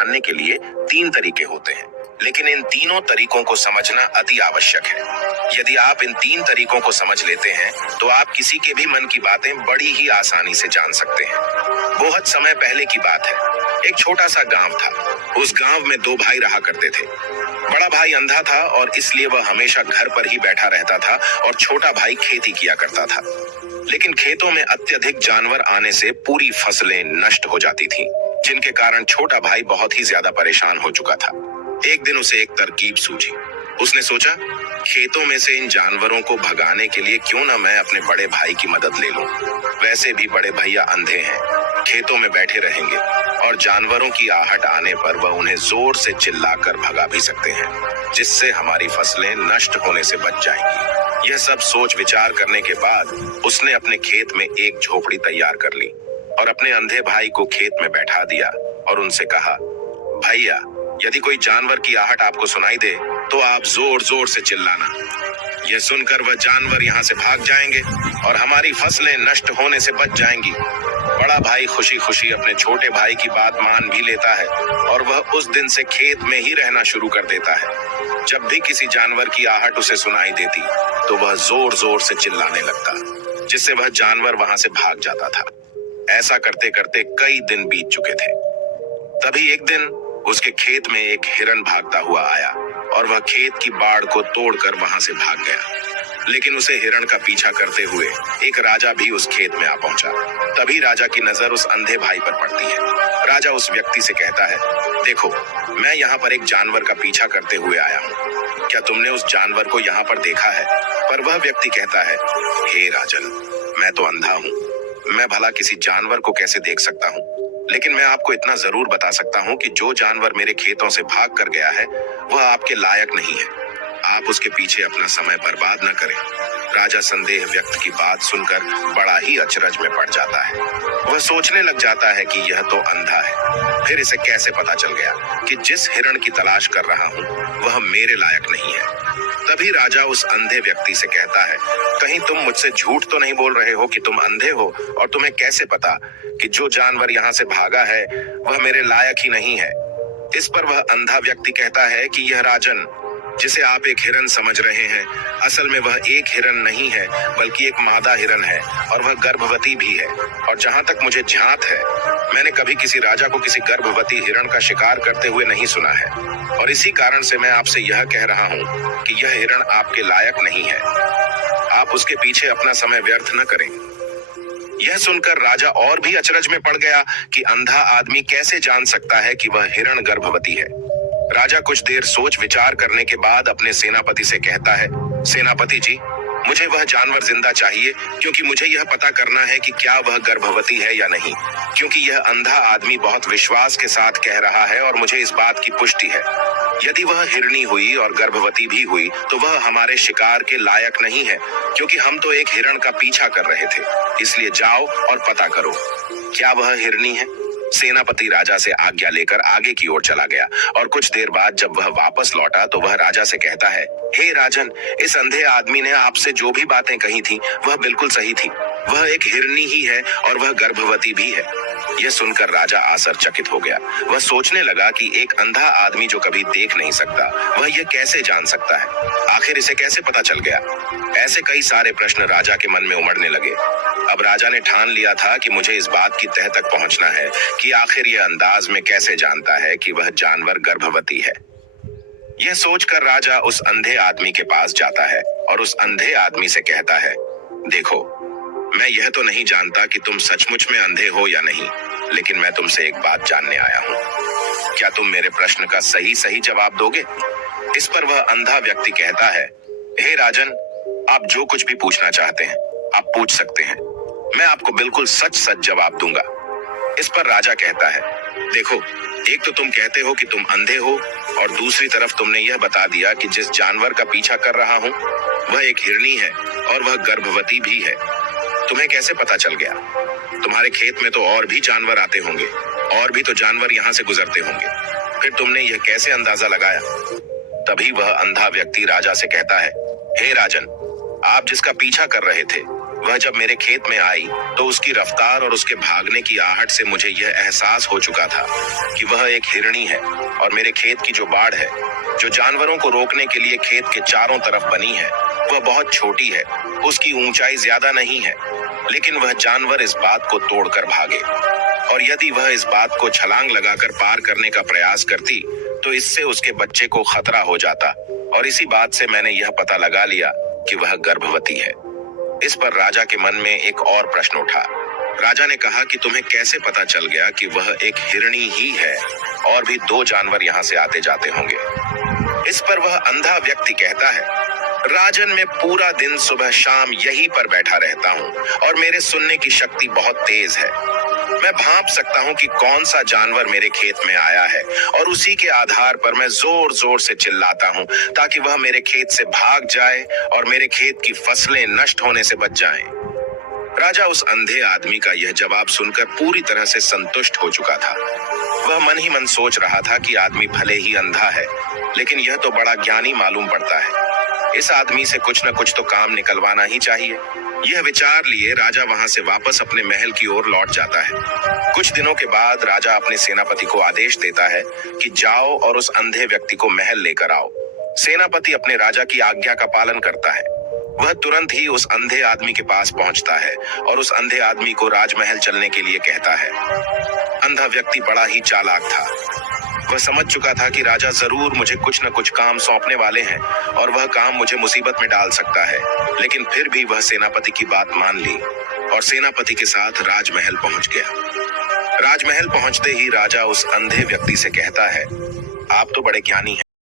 जानने के लिए तीन तरीके होते हैं, लेकिन इन तीनों तरीकों को समझना अति आवश्यक है। यदि आप इन तीन तरीकों को समझ लेते हैं तो आप किसी के भी मन की बातें बड़ी ही आसानी से जान सकते हैं। बहुत समय पहले की बात है। एक छोटा सा गांव था। उस गांव में दो भाई रहा करते थे। बड़ा भाई अंधा था और इसलिए वह हमेशा घर पर ही बैठा रहता था और छोटा भाई खेती किया करता था। लेकिन खेतों में अत्यधिक जानवर आने से पूरी फसलें नष्ट हो जाती थीं, जिनके कारण छोटा भाई बहुत ही ज्यादा परेशान हो चुका था। एक दिन उसे एक तरकीब सूझी। उसने सोचा, खेतों में से इन जानवरों को भगाने के लिए क्यों ना मैं अपने बड़े भाई की मदद ले लूं। वैसे भी बड़े भैया अंधे हैं, खेतों में बैठे रहेंगे और जानवरों की आहट आने पर वह उन्हें जोर से चिल्लाकर भगा भी सकते हैं, जिससे हमारी फसलें नष्ट होने से बच जाएंगी। यह सब सोच विचार करने के बाद उसने अपने खेत में एक झोपड़ी तैयार कर ली और अपने अंधे भाई को खेत में बैठा दिया और उनसे कहा, भैया, यदि कोई जानवर की आहट आपको सुनाई दे तो आप जोर जोर से चिल्लाना। यह सुनकर वह जानवर यहाँ से भाग जाएंगे और हमारी फसलें नष्ट होने से बच जाएंगी। बड़ा भाई खुशी खुशी अपने छोटे भाई की बात मान भी लेता है और वह उस दिन से खेत में ही रहना शुरू कर देता है। जब भी किसी जानवर की आहट उसे सुनाई देती तो वह जोर जोर से चिल्लाने लगता, जिससे वह जानवर वहां से भाग जाता था। ऐसा करते करते कई दिन बीत चुके थे। तभी एक दिन उसके खेत में एक हिरन भागता हुआ आया और वह खेत की बाड़ को तोड़कर वहां से भाग गया। लेकिन उसे हिरण का पीछा करते हुए एक राजा भी उस खेत में आ पहुंचा। तभी राजा की नजर उस अंधे भाई पर पड़ती है। राजा उस व्यक्ति से कहता है, देखो, मैं यहाँ पर एक जानवर का पीछा करते हुए आया हूँ। क्या तुमने उस जानवर को यहाँ पर देखा है? पर वह व्यक्ति कहता है, हे राजन, मैं तो अंधा हूँ, मैं भला किसी जानवर को कैसे देख सकता हूँ? लेकिन मैं आपको इतना जरूर बता सकता हूँ कि जो जानवर मेरे खेतों से भाग कर गया है वह आपके लायक नहीं है। आप उसके पीछे अपना समय बर्बाद न करें। राजा संदेह व्यक्त की बात सुनकर बड़ा ही अचरज में पड़ जाता है। वह सोचने लग जाता है कि यह तो अंधा है, फिर इसे कैसे पता चल गया कि जिस हिरण की तलाश कर रहा हूँ वह मेरे लायक नहीं है। तभी राजा उस अंधे व्यक्ति से कहता है, कहीं तुम मुझसे झूठ तो नहीं बोल रहे हो कि तुम अंधे हो और तुम्हें कैसे पता कि जो जानवर यहाँ से भागा है वह मेरे लायक ही नहीं है? इस पर वह अंधा व्यक्ति कहता है कि यह राजन, जिसे आप एक हिरन समझ रहे हैं, असल में वह एक हिरन नहीं है बल्कि एक मादा हिरन है और वह गर्भवती भी है। और जहाँ तक मुझे ध्यात है, मैंने कभी किसी राजा को किसी गर्भवती हिरन का शिकार करते हुए नहीं सुना है और इसी कारण से मैं आपसे यह कह रहा हूँ कि यह हिरन आपके लायक नहीं है। आप उसके पीछे अपना समय व्यर्थ न करें। यह सुनकर राजा और भी अचरज में पड़ गया कि अंधा आदमी कैसे जान सकता है कि वह हिरण गर्भवती है। राजा कुछ देर सोच विचार करने के बाद अपने सेनापति से कहता है, सेनापति जी, मुझे वह जानवर जिंदा चाहिए, क्योंकि मुझे यह पता करना है कि क्या वह गर्भवती है या नहीं, क्योंकि यह अंधा आदमी बहुत विश्वास के साथ कह रहा है और मुझे इस बात की पुष्टि है। यदि वह हिरनी हुई और गर्भवती भी हुई तो वह हमारे शिकार के लायक नहीं है, क्योंकि हम तो एक हिरण का पीछा कर रहे थे। इसलिए जाओ और पता करो, क्या वह हिरनी है? सेनापति राजा से आज्ञा लेकर आगे की ओर चला गया और कुछ देर बाद जब वह वापस लौटा तो वह राजा से कहता है, हे राजन, इस अंधे आदमी ने आपसे जो भी बातें कही थी वह बिल्कुल सही थी। वह एक हिरनी ही है और वह गर्भवती भी है। यह सुनकर राजा आश्चर्यचकित हो गया। वह सोचने लगा कि एक अंधा आदमी जो कभी देख नहीं सकता, वह यह कैसे जान सकता है? आखिर इसे कैसे पता चल गया? ऐसे कई सारे प्रश्न राजा के मन में उमड़ने लगे। अब राजा ने ठान लिया था कि मुझे इस बात की तह तक पहुंचना है कि आखिर यह अंदाज में कैसे जानता है कि वह जानवर गर्भवती है। यह सोचकर राजा उस अंधे आदमी के पास जाता है और उस अंधे आदमी से कहता है, देखो, मैं यह तो नहीं जानता कि तुम सचमुच में अंधे हो या नहीं, लेकिन मैं तुमसे एक बात जानने आया हूँ। क्या तुम मेरे प्रश्न का सही सही जवाब दोगे? इस पर वह अंधा व्यक्ति कहता है, हे राजन, आप जो कुछ भी पूछना चाहते हैं आप पूछ सकते हैं, मैं आपको बिल्कुल सच सच जवाब दूंगा। इस पर राजा कहता है, देखो, एक तो तुम कहते हो कि तुम अंधे हो और दूसरी तरफ तुमने यह बता दिया कि जिस जानवर का पीछा कर रहा हूँ वह एक हिरनी है और वह गर्भवती भी है। तुम्हें कैसे पता चल गया? तुम्हारे खेत में तो और भी जानवर आते होंगे, और भी तो जानवर यहाँ से गुजरते होंगे, फिर तुमने यह कैसे अंदाजा लगाया? तभी वह अंधा व्यक्ति राजा से कहता है, हे राजन, आप जिसका पीछा कर रहे थे वह जब मेरे खेत में आई तो उसकी रफ्तार और उसके भागने की आहट से मुझे यह एहसास हो चुका था कि वह एक हिरणी है और मेरे खेत की जो बाड़ है, जो जानवरों को रोकने के लिए खेत के चारों तरफ बनी है, वह बहुत छोटी है। उसकी ऊंचाई ज्यादा नहीं है, लेकिन वह जानवर इस बात को तोड़कर भागे। और यदि वह इस बात को छलांग लगाकर पार करने का प्रयास करती तो इससे उसके बच्चे को खतरा हो जाता। और इसी बात से मैंने यह पता लगा लिया कि वह गर्भवती है। इस पर राजा के मन में एक और प्रश्न उठा। राजा ने कहा कि तुम्हें कैसे पता चल गया कि वह एक हिरणी ही है और भी 2 जानवर यहाँ से आते जाते होंगे। इस पर वह अंधा व्यक्ति कहता है, राजन, मैं पूरा दिन सुबह शाम यहीं पर बैठा रहता हूँ और मेरे सुनने की शक्ति बहुत तेज है। मैं भांप सकता हूँ कि कौन सा जानवर मेरे खेत में आया है और उसी के आधार पर मैं जोर जोर से चिल्लाता हूँ ताकि वह मेरे खेत से भाग जाए और मेरे खेत की फसलें नष्ट होने से बच जाएं। राजा उस अंधे आदमी का यह जवाब सुनकर पूरी तरह से संतुष्ट हो चुका था। वह मन ही मन सोच रहा था कि आदमी भले ही अंधा है, लेकिन यह तो बड़ा ज्ञानी मालूम पड़ता है। इस आदमी से कुछ न कुछ तो काम निकलवाना ही चाहिए। यह विचार लिए राजा वहां से वापस अपने महल की ओर लौट जाता है। कुछ दिनों के बाद राजा अपने सेनापति को आदेश देता है कि जाओ और उस अंधे व्यक्ति को महल लेकर आओ। सेनापति अपने राजा की आज्ञा का पालन करता है। वह तुरंत ही उस अंधे आदमी के पास पहुंचता है और उस अंधे आदमी को राजमहल चलने के लिए कहता है। अंधा व्यक्ति बड़ा ही चालाक था। वह समझ चुका था कि राजा जरूर मुझे कुछ न कुछ काम सौंपने वाले हैं और वह काम मुझे मुसीबत में डाल सकता है, लेकिन फिर भी वह सेनापति की बात मान ली और सेनापति के साथ राजमहल पहुंच गया। राजमहल पहुंचते ही राजा उस अंधे व्यक्ति से कहता है, आप तो बड़े ज्ञानी हैं।